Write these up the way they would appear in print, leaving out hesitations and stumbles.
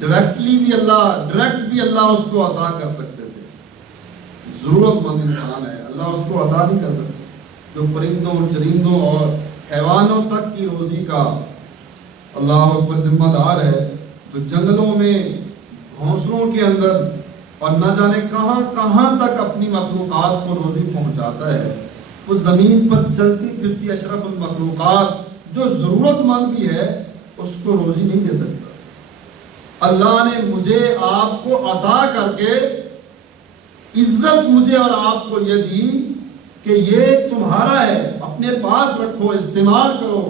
Direct بھی اللہ اس کو عطا کر سکتے تھے. ضرورت مند انسان ہے, اللہ اس کو عطا نہیں کر سکتے. جو پرندوں چرندوں اور حیوانوں تک کی روزی کا اللہ اکبر ذمہ دار ہے, جو جنگلوں میں گھونسلوں کے اندر اور نہ جانے کہاں کہاں تک اپنی مخلوقات کو روزی پہنچاتا ہے, وہ زمین پر چلتی پھرتی اشرف المخلوقات جو ضرورت مند بھی ہے اس کو روزی نہیں دے سکتا. اللہ نے مجھے آپ کو عطا کر کے عزت مجھے اور آپ کو یہ دی کہ یہ تمہارا ہے, اپنے پاس رکھو, استعمال کرو.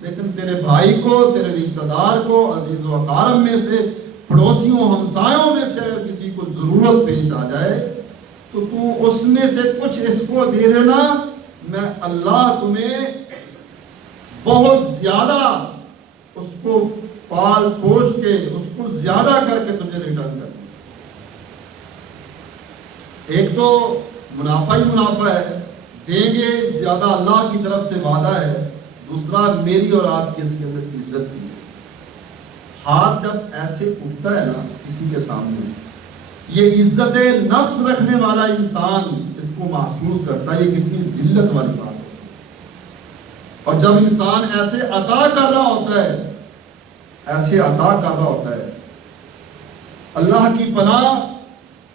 لیکن تیرے بھائی کو, تیرے رشتہ دار کو, عزیز و اقارب میں سے, پڑوسیوں ہمسایوں میں سے اگر کسی کو ضرورت پیش آ جائے تو تو اس میں سے کچھ اس کو دے دینا, میں اللہ تمہیں بہت زیادہ اس کو پال پوش کے اس کو زیادہ کر کے تجھے ریٹرن کر. ایک تو منافع ہی منافع ہے, دیں گے زیادہ, اللہ کی طرف سے وعدہ ہے. دوسرا میری اور آپ کی اس کے اندر عزت کی. ہاتھ جب ایسے اٹھتا ہے نا کسی کے سامنے, یہ عزت نفس رکھنے والا انسان اس کو محسوس کرتا ہے یہ کتنی ذلت والی بات ہے. اور جب انسان ایسے عطا کر رہا ہوتا ہے, ایسے عطا کر رہا ہوتا ہے, اللہ کی پناہ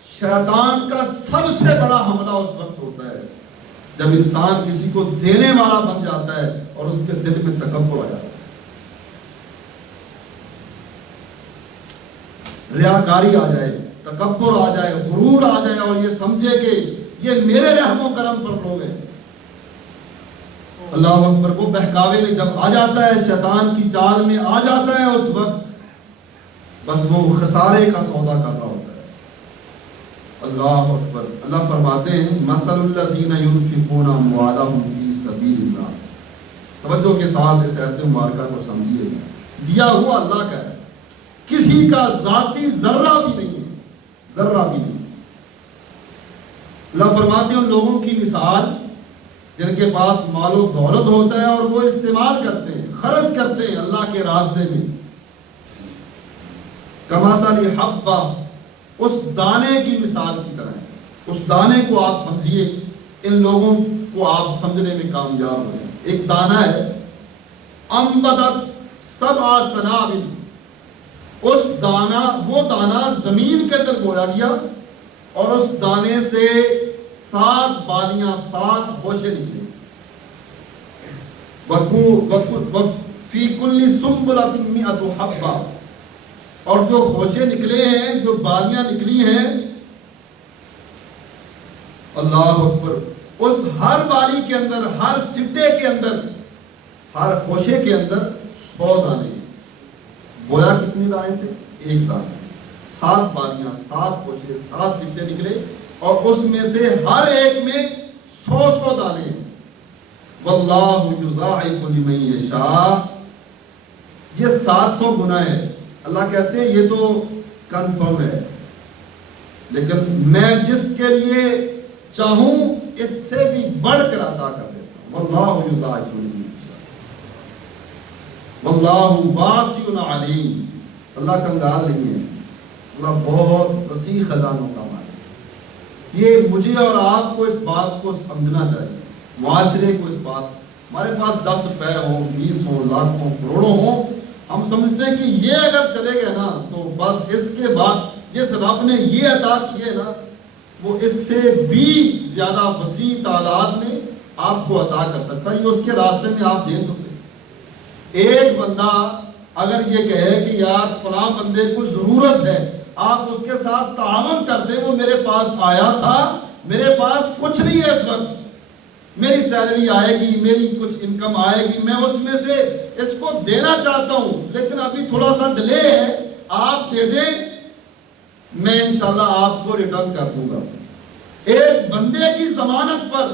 شیطان کا سب سے بڑا حملہ اس وقت ہوتا ہے جب انسان کسی کو دینے والا بن جاتا ہے اور اس کے دل میں تکبر آ جاتا ہے, ریاکاری آ جائے, تکبر آ جائے, غرور آ جائے اور یہ سمجھے کہ یہ میرے رحم و کرم پر لوگ ہیں. اللہ اکبر. وہ بہکاوے میں جب آ جاتا ہے, شیطان کی چال میں آ جاتا ہے, اس وقت بس وہ خسارے کا سودا کر رہا ہوتا ہے. اللہ اکبر. اللہ فرماتے ہیں مثل الذین ينفقون اموالهم فی سبیل اللہ. توجہ کے ساتھ اس آیت مبارکہ کو سمجھیے. دیا ہوا اللہ کا ہے, کسی کا ذاتی ذرہ بھی نہیں ہے, ذرہ بھی نہیں. اللہ فرماتے ہیں ان لوگوں کی مثال جن کے پاس مال و دولت ہوتا ہے اور وہ استعمال کرتے ہیں, خرچ کرتے ہیں اللہ کے راستے میں. کمثل حبہ, اس دانے کی مثال کی طرح ہے. اس دانے کو آپ سمجھیے, ان لوگوں کو آپ سمجھنے میں کامیاب ہو جائیں. ایک دانہ ہے, انبتت سبع سنابل, اس دانہ, وہ دانہ زمین کے اندر بویا گیا اور اس دانے سے 7 بالیاں, 7 خوشے نکلے. فی کل سنبلۃ مئۃ حبہ, اور جو خوشے نکلے ہیں, جو بالیاں نکلی ہیں, اللہ اکبر, اس ہر بالی کے اندر, ہر سٹے کے اندر, ہر خوشے کے اندر 100 دانے. بویا کتنے دانے تھے؟ ایک دانے. 7 بالیاں, 7 خوشے, 7 سٹے نکلے اور اس میں سے ہر ایک میں 100 دانے. واللہ یضاعف لمن یشاء. یہ 700 گنا ہے. اللہ کہتے ہیں یہ تو کنفرم ہے, لیکن میں جس کے لیے چاہوں اس سے بھی بڑھ کر عطا کر دیتا ہوں. واللہ یضاعف لمن یشاء واللہ واسع علیم. اللہ کنگال نہیں ہے, اللہ بہت وسیع خزانوں کا مالک ہے. یہ مجھے اور آپ کو اس بات کو سمجھنا چاہیے, معاشرے کو اس بات. ہمارے پاس 10 روپے ہوں, 20 ہوں, لاکھوں, کروڑوں ہوں, ہم سمجھتے ہیں کہ یہ اگر چلے گئے نا تو بس اس کے بعد جس رب نے یہ عطا کیے نا وہ اس سے بھی زیادہ وسیع تعداد میں آپ کو عطا کر سکتا ہے. یہ اس کے راستے میں آپ دیں تو صحیح. ایک بندہ اگر یہ کہے کہ یار فلاں بندے کو ضرورت ہے, آپ اس کے ساتھ تعاون کر دیں, وہ میرے پاس آیا تھا, میرے پاس کچھ نہیں ہے اس وقت, میری سیلری آئے گی, میری کچھ انکم آئے گی, میں اس میں سے اس کو دینا چاہتا ہوں لیکن ابھی تھوڑا سا ڈیلے ہے, آپ دے دیں, میں انشاءاللہ آپ کو ریٹرن کر دوں گا. ایک بندے کی ضمانت پر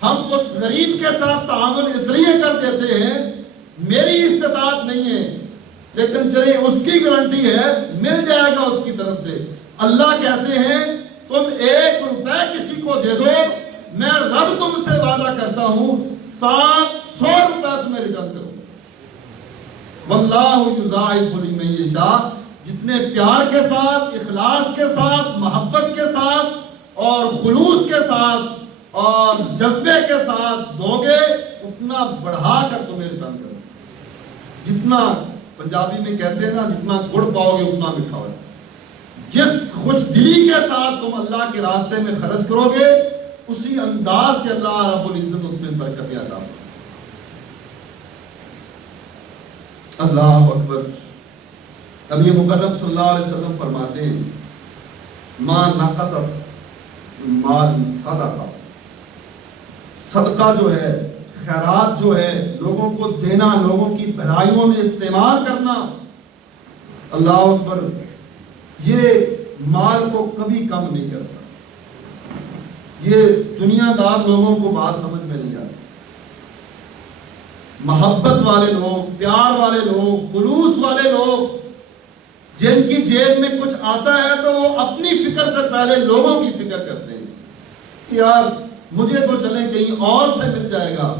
ہم اس غریب کے ساتھ تعاون اس لیے کر دیتے ہیں, میری استطاعت نہیں ہے لیکن چلے اس کی گارنٹی ہے, مل جائے گا اس کی طرف سے. اللہ کہتے ہیں تم 1 روپے کسی کو دے دو, میں رب تم سے وعدہ کرتا ہوں 700 روپے تمہیں ریٹرن کروں. واللہ یضاعف لمن یشاء. جتنے جتنے پیار کے ساتھ، اخلاص کے ساتھ، محبت کے ساتھ اور خلوص کے ساتھ اور جذبے کے ساتھ دو گے، اتنا بڑھا کر تمہیں ریٹرن کرو. جتنا پنجابی میں کہتے ہیں نا، جتنا گڑ پاؤ گے اتنا میٹھا ہوگا. جس خوش دلی کے ساتھ تم اللہ کے راستے میں خرچ کرو گے، اسی انداز سے اللہ رب العزت اس میں برکتیں عطا فرمائے. اللہ اکبر. نبی مکرم صلی اللہ علیہ وسلم فرماتے ہیں ما نقصت مال صدقہ. صدقہ جو ہے، خیرات جو ہے، لوگوں کو دینا، لوگوں کی بھلائیوں میں استعمال کرنا، اللہ اکبر، یہ مال کو کبھی کم نہیں کرتا. یہ دنیا دار لوگوں کو بات سمجھ میں نہیں آتی. محبت والے لوگ، پیار والے لوگ، خلوص والے لوگ، جن کی جیب میں کچھ آتا ہے تو وہ اپنی فکر سے پہلے لوگوں کی فکر کرتے ہیں. یار مجھے تو چلیں کہیں اور سے مل جائے گا،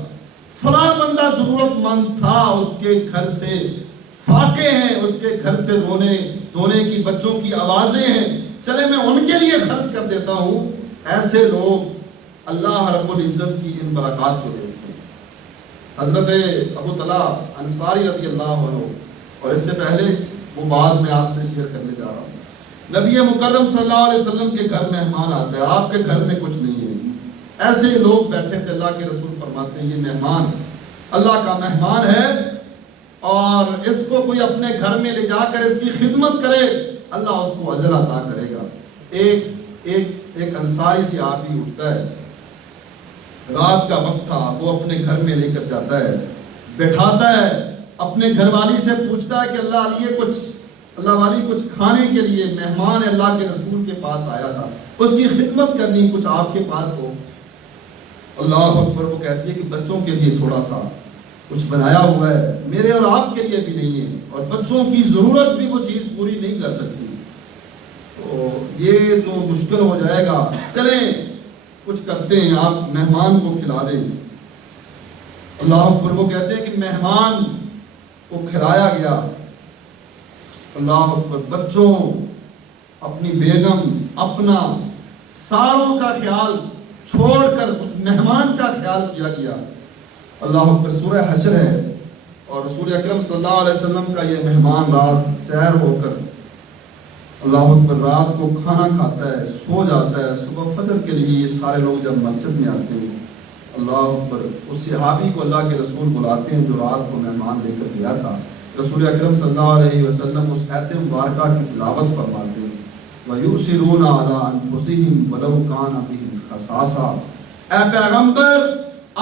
فلاں بندہ ضرورت مند تھا، اس کے گھر سے فاقے ہیں، اس کے گھر سے رونے دھونے کی بچوں کی آوازیں ہیں، چلے میں ان کے لیے خرچ کر دیتا ہوں. ایسے لوگ اللہ رب العزت کی ان برکات کو دیکھتے ہیں. حضرت ابو طلحہ انصاری رضی اللہ عنہ، اور اس سے پہلے وہ بات میں آپ سے شیئر کرنے جا رہا ہوں. نبی مکرم صلی اللہ علیہ وسلم کے گھر مہمان آتے ہیں، آپ کے گھر میں کچھ نہیں ہے. ایسے لوگ بیٹھے تھے. اللہ کے رسول فرماتے ہیں یہ مہمان اللہ کا مہمان ہے، اور اس کو کوئی اپنے گھر میں لے جا کر اس کی خدمت کرے، اللہ اس کو اجر عطا کرے گا. ایک انصاری سے آدمی اٹھتا ہے، رات کا وقت تھا، وہ اپنے گھر میں لے کر جاتا ہے، بٹھاتا ہے، اپنے گھر والی سے پوچھتا ہے کہ اللہ والی کچھ کھانے کے لیے، مہمان اللہ کے رسول کے پاس آیا تھا، اس کی خدمت کرنی، کچھ آپ کے پاس ہو. اللہ اکبر. وہ کہتی ہے کہ بچوں کے لیے تھوڑا سا کچھ بنایا ہوا ہے، میرے اور آپ کے لیے بھی نہیں ہے، اور بچوں کی ضرورت بھی وہ چیز پوری نہیں کر سکتی، تو یہ تو مشکل ہو جائے گا، چلیں کچھ کرتے ہیں، آپ مہمان کو کھلا دیں. اللہ اکبر. وہ کہتے ہیں کہ مہمان کو کھلایا گیا. اللہ اکبر. بچوں، اپنی بیگم، اپنا ساروں کا خیال چھوڑ کر اس مہمان کا خیال کیا گیا. اللہ اکبر. سورہ حشر ہے، اور رسول اکرم صلی اللہ علیہ وسلم کا یہ مہمان رات سیر ہو کر، اللہ اکبر، رات کو کھانا کھاتا ہے، سو جاتا ہے. صبح فجر کے لیے یہ سارے لوگ جب مسجد میں آتے ہیں، اللہ اکبر، اس صحابی کو اللہ کے رسول بلاتے ہیں جو رات کو مہمان لے کر گیا تھا. رسول اکرم صلی اللہ علیہ وسلم اس آیت مبارکہ کی تلاوت فرماتے ہیں وَيُؤْثِرُونَ عَلَىٰ أَنفُسِهِمْ وَلَوْ كَانَ بِهِمْ خَصَاصَةٌ. اے پیغمبر،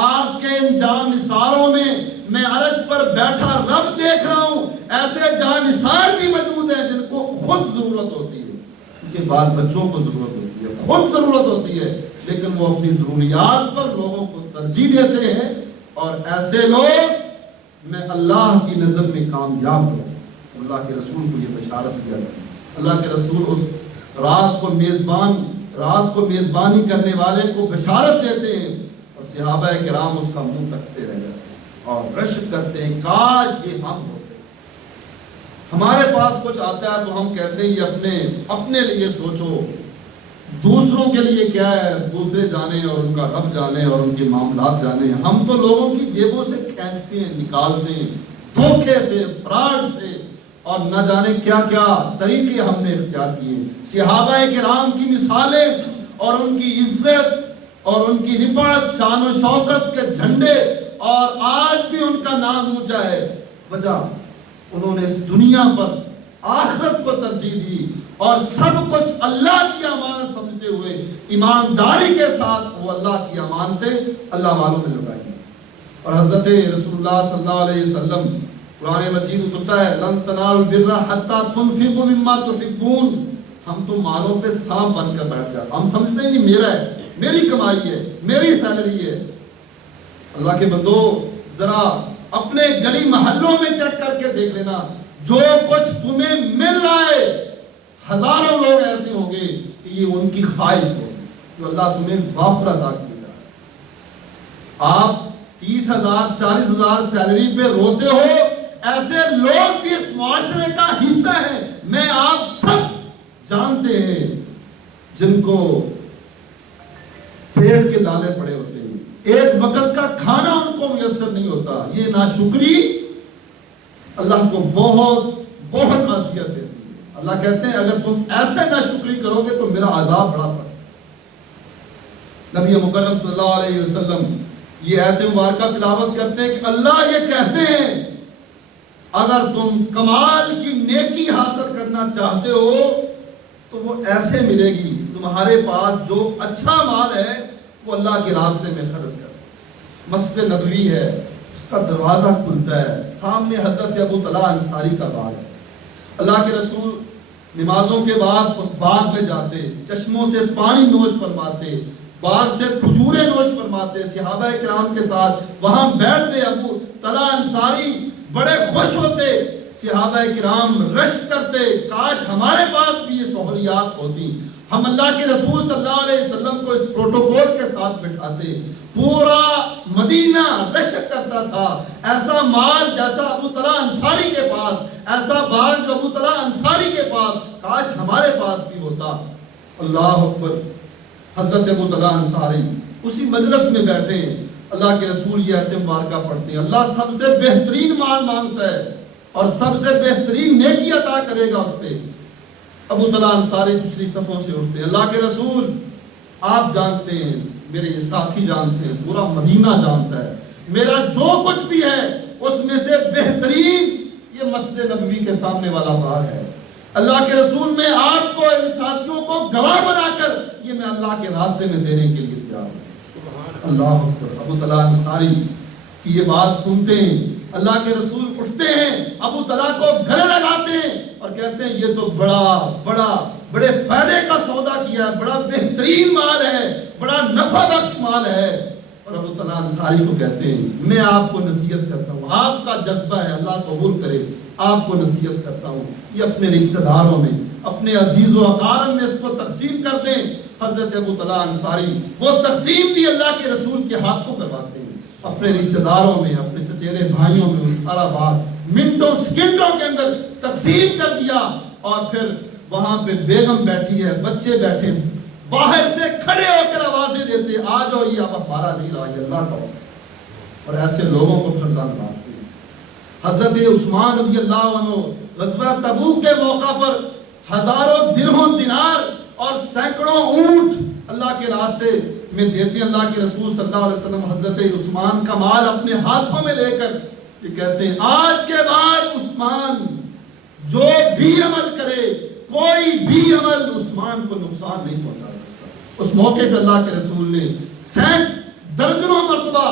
آپ کے ان جانثاروں میں عرش پر بیٹھا رب دیکھ رہا ہوں، ایسے جانثار بھی موجود ہیں جن کو خود ضرورت ہوتی ہے، ان کے بال بچوں کو ضرورت ہوتی ہے، خود ضرورت ہوتی ہے، لیکن وہ اپنی ضروریات پر لوگوں کو ترجیح دیتے ہیں. اور ایسے لوگ میں اللہ کی نظر میں کامیاب ہوں. اللہ کے رسول کو یہ بشارت دیا جاتی ہے. اللہ کے رسول اس رات کو میزبانی کرنے والے کو بشارت دیتے ہیں، اور صحابہ کرام اس کا منہ تکتے رہ جاتے ہیں اور رشک کرتے ہیں کاش یہ ہم ہوتے. ہمارے پاس کچھ آتا ہے تو ہم کہتے ہیں یہ اپنے لیے سوچو، دوسروں کے لیے کیا ہے، دوسرے جانے اور ان کا رب جانے اور ان کے معاملات جانے. ہم تو لوگوں کی جیبوں سے کھینچتے ہیں، نکالتے ہیں، دھوکے سے، فراڈ سے، اور نہ جانے کیا کیا طریقے ہم نے اختیار کیے. صحابہ کرام کی مثالیں اور ان کی عزت اور ان کی رفعت، شان و شوکت کے جھنڈے، اور آج بھی ان کا نام اونچا ہے. وجہ انہوں نے اس دنیا پر آخرت کو ترجیح دی، اور سب کچھ اللہ کی امانت سمجھتے ہوئے ایمانداری کے ساتھ وہ اللہ کی امانتیں اللہ والوں میں لگائی. اور حضرت رسول اللہ صلی اللہ علیہ وسلم، قرآن مجید اترتا ہے لن تنالوا البر حتی تنفقوا مما تحبون. ہم تو مالوں پہ سانپ بن کر بیٹھ جاتے، ہم سمجھتے ہیں یہ میرا ہے، میری کمائی ہے، میری سیلری ہے. اللہ کے بندو، ذرا اپنے گلی محلوں میں چیک کر کے دیکھ لینا، جو کچھ تمہیں مل رہا ہے ہزاروں لوگ ایسے ہوں گے کہ یہ ان کی خواہش ہو جو اللہ تمہیں وافر عطا کیے جا رہا ہے. آپ 30,000 40,000 سیلری پہ روتے ہو، ایسے لوگ بھی اس معاشرے کا حصہ ہیں، میں آپ سب جانتے ہیں، جن کو پیٹ کے لالے پڑے ہوتے ہیں، ایک وقت کا کھانا ان کو میسر نہیں ہوتا. یہ ناشکری اللہ کو بہت بہت اذیت دیتی ہے. اللہ کہتے ہیں اگر تم ایسے ناشکری کرو گے تو میرا عذاب بڑا سخت. نبی مکرم صلی اللہ علیہ وسلم یہ آیت مبارکہ تلاوت کرتے ہیں کہ اللہ یہ کہتے ہیں اگر تم کمال کی نیکی حاصل کرنا چاہتے ہو تو وہ ایسے ملے گی. تمہارے پاس جو اچھا مال ہے وہ اللہ کے راستے میں خرچ کرو. مسجد نبوی ہے، اس کا دروازہ کھلتا ہے، سامنے حضرت ابو طلحہ انصاری کا باغ ہے. اللہ کے رسول نمازوں کے بعد اس باغ میں جاتے، چشموں سے پانی نوش فرماتے، باغ سے کھجوریں نوش فرماتے، صحابہ کرام کے ساتھ وہاں بیٹھتے. ابو طلحہ انصاری بڑے خوش ہوتے، صحابہ کرام رشک کرتے، کاش ہمارے پاس بھی یہ سہولیات ہوتی. ہم اللہ کے رسول صلی اللہ علیہ وسلم کو اس پروٹوکول کے ساتھ بٹھاتے. پورا مدینہ رشک کرتا تھا، ایسا مال جیسا ابو طلحہ انصاری کے پاس، ایسا باغ جو ابو طلحہ انصاری کے پاس، کاش ہمارے پاس بھی ہوتا. اللہ اکبر. حضرت ابو طلحہ انصاری اسی مجلس میں بیٹھے، اللہ کے رسول یہ آیت مبارکہ پڑھتے ہیں. اللہ سب سے بہترین مال مانگتا ہے اور سب سے بہترین نیکی عطا کرے گا اس پہ. ابو طلحہ انصاری پچھلی صفوں سے اٹھتے ہیں. اللہ کے رسول آپ جانتے ہیں، میرے یہ ساتھی جانتے ہیں، پورا مدینہ جانتا ہے، میرا جو کچھ بھی ہے اس میں سے بہترین یہ مسجد نبوی کے سامنے والا باغ ہے. اللہ کے رسول میں آپ کو ان ساتھیوں کو گواہ بنا کر یہ میں اللہ کے راستے میں دینے کے لیے تیار ہوں. اللہ اکبر. ابو طلحہ انصاری کی یہ بات سنتے ہیں، اللہ کے رسول اٹھتے ہیں، ابو طلحہ کو گلے لگاتے ہیں اور کہتے ہیں یہ تو بڑے فائدے کا سودا کیا ہے، بڑا بہترین مال ہے، بڑا نفع بخش مال ہے. اور ابو طلحہ انصاری کو کہتے ہیں میں آپ کو نصیحت کرتا ہوں، آپ کا جذبہ ہے، اللہ قبول کرے، آپ کو نصیحت کرتا ہوں، یہ اپنے رشتہ داروں میں، اپنے عزیز و اقارب میں اس کو تقسیم کر دیں. حضرت ابو طلحہ انصاری وہ تقسیم بھی اللہ کے رسول کے ہاتھوں کرواتے ہیں، اپنے رشتہ داروں میں، اپنے چچیرے بھائیوں میں. اس سارا باغ منٹوں سیکنڈوں کے اندر تقسیم کر دیا. اور پھر وہاں پہ بیگم بیٹھی ہے، بچے بیٹھے، باہر سے کھڑے ہو کر آوازیں دیتے آ جاؤ یہ اب ہمارا نہیں رہا، یہ اللہ کا. اور ایسے لوگوں کو پھر اللہ نوازتے ہیں. حضرت عثمان رضی اللہ عنہ غزوہ تبوک کے موقع پر ہزاروں درہم دینار اور سینکڑوں اونٹ اللہ کے راستے میں دیتے. اللہ کے رسول صلی اللہ علیہ وسلم حضرت عثمان کا مال اپنے ہاتھوں میں لے کر یہ کہتے ہیں آج کے بعد عثمان جو بھی عمل کرے، کوئی بھی عمل عثمان کو نقصان نہیں پہنچا سکتا. اس موقع پہ اللہ کے رسول نے درجنوں مرتبہ،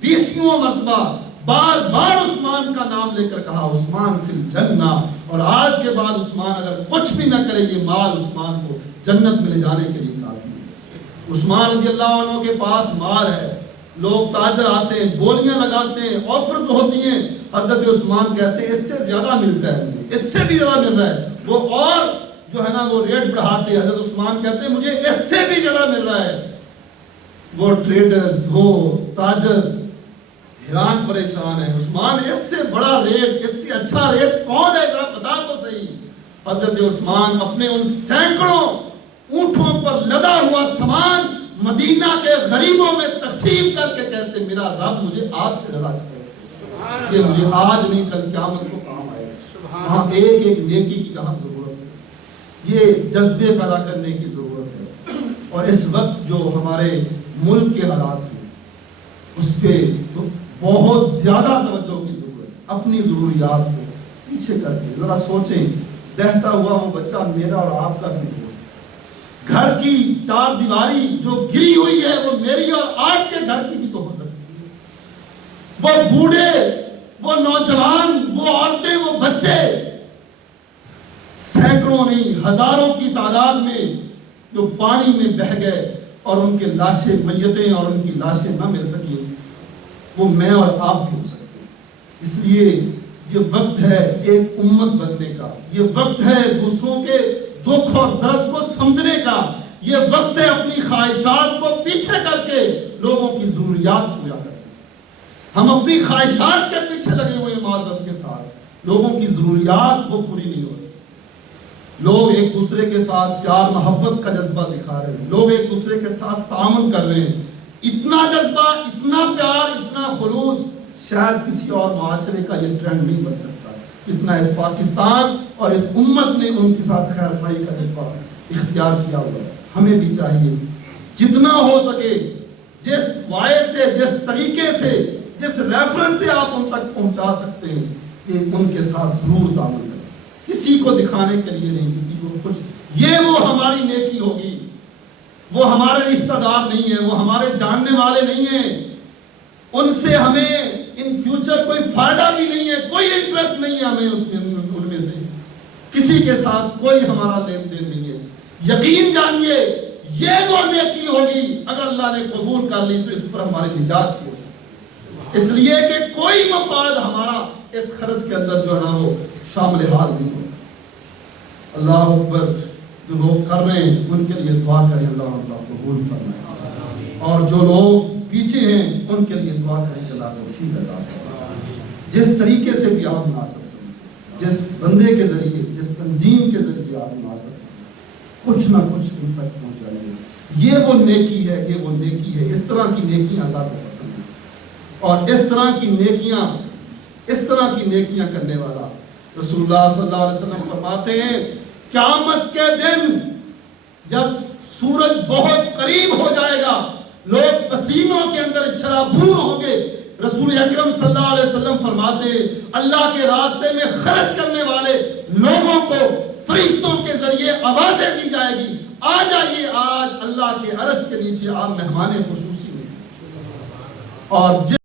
بیسیوں مرتبہ بار بار عثمان کا نام لے کر کہا عثمان فی الجنہ. اور آج کے بعد عثمان اگر کچھ بھی نہ کرے یہ مال عثمان کو جنت میں لے جانے کے لیے کافی ہے. عثمان رضی اللہ عنہ کے پاس مال ہے، لوگ تاجر آتے ہیں، بولیاں لگاتے ہیں، آفرز ہوتی ہیں. حضرت عثمان کہتے ہیں اس سے زیادہ ملتا ہے مجھے، اس سے بھی زیادہ مل رہا ہے. وہ اور جو ہے نا وہ ریٹ بڑھاتے ہیں. حضرت عثمان کہتے ہیں مجھے اس سے بھی زیادہ مل رہا ہے. وہ ٹریڈرز، وہ تاجر حیران پریشان ہے، عثمان اس سے بڑا ریٹ، اس سے اچھا ریٹ کون ہے ذرا بتا تو صحیح. حضرت عثمان اپنے ان سینکڑوں اونٹوں پر لدا ہوا سامان مدینہ کے غریبوں میں تقسیم کر کے کہتے میرا رب مجھے آپ سے زیادہ اچھا ہے، یہ مجھے آج نہیں کل قیامت کو کام آئے. وہاں ایک ایک نیکی کی کہاں ضرورت ہے، یہ جذبے پیدا کرنے کی ضرورت ہے. اور اس وقت جو ہمارے ملک کے حالات ہیں اس پہ بہت زیادہ توجہ کی ضرورت ہے. اپنی ضروریات کو پیچھے کر کے ذرا سوچیں، بہتا ہوا وہ بچہ میرا اور آپ کا بھی ہو. گھر کی چار دیواری جو گری ہوئی ہے وہ میری اور آپ کے گھر کی بھی تو ہو سکتی ہے. وہ بوڑھے، وہ نوجوان، وہ عورتیں، وہ بچے سینکڑوں نہیں ہزاروں کی تعداد میں جو پانی میں بہہ گئے اور ان کے لاشیں، میتیں اور ان کی لاشیں نہ مل سکیں، وہ میں اور آپ بھی ہو سکتے ہیں. اس لیے یہ وقت ہے ایک امت بننے کا، یہ وقت ہے دوسروں کے دکھ اور درد کو سمجھنے کا، یہ وقت ہے اپنی خواہشات کو پیچھے کر کے لوگوں کی ضروریات پورا کرنے. ہم اپنی خواہشات کے پیچھے لگے ہوئے معذرت کے ساتھ. لوگوں کی ضروریات وہ پوری نہیں ہو رہی. لوگ ایک دوسرے کے ساتھ پیار محبت کا جذبہ دکھا رہے ہیں, لوگ ایک دوسرے کے ساتھ تعاون کر رہے ہیں. اتنا جذبہ, اتنا پیار, اتنا خلوص شاید کسی اور معاشرے کا یہ ٹرینڈ نہیں بن سکتا اتنا اس پاکستان اور اس امت نے ان کے ساتھ خیر خواہی کا جذبہ اختیار کیا ہوا ہے. ہمیں بھی چاہیے جتنا ہو سکے جس وائس سے, جس طریقے سے, جس ریفرنس سے آپ ان تک پہنچا سکتے ہیں کہ ان کے ساتھ ضرور تعاون کریں. کسی کو دکھانے کے لیے نہیں, کسی کو خوش, یہ وہ ہماری نیکی ہوگی. وہ ہمارے رشتہ دار نہیں ہیں, وہ ہمارے جاننے والے نہیں ہیں, ان سے ہمیں ان فیوچر کوئی فائدہ بھی نہیں ہے, کوئی انٹرسٹ نہیں ہے ہمیں ان میں سے. کسی کے ساتھ کوئی ہمارا لین دین نہیں ہے. یقین جانیے یہ وہ نیکی ہوگی اگر اللہ نے قبول کر لی تو اس پر ہماری نجات کی ہو سکتی, اس لیے کہ کوئی مفاد ہمارا اس خرچ کے اندر جو ہے نا وہ شامل حال نہیں ہو. اللہ اکبر. جو لوگ کر رہے ہیں ان کے لیے دعا کریں اللہ اللہ قبول فرمائے, اور جو لوگ پیچھے ہیں ان کے لیے دعا کریں کہ اللہ توفیق عطا فرمائے. جس طریقے سے بھی آپ مناسب سمجھیں, جس بندے کے ذریعے, جس تنظیم کے ذریعے آپ مناسب سمجھیں, کچھ نہ کچھ ان تک پہنچائیے. یہ وہ نیکی ہے, یہ وہ نیکی ہے. اس طرح کی نیکیاں اللہ کو پسند ہیں, اور اس طرح کی نیکیاں کرنے والا رسول اللہ صلی اللہ علیہ وسلم فرماتے ہیں قیامت کے دن جب سورج بہت قریب ہو جائے گا, لوگ پسینوں کے اندر شرابور ہوں گے, رسول اکرم صلی اللہ علیہ وسلم فرماتے ہیں اللہ کے راستے میں خرچ کرنے والے لوگوں کو فرشتوں کے ذریعے آوازیں دی جائے گی, آ جائیے آج اللہ کے عرش کے نیچے آپ مہمان خصوصی ہیں. اور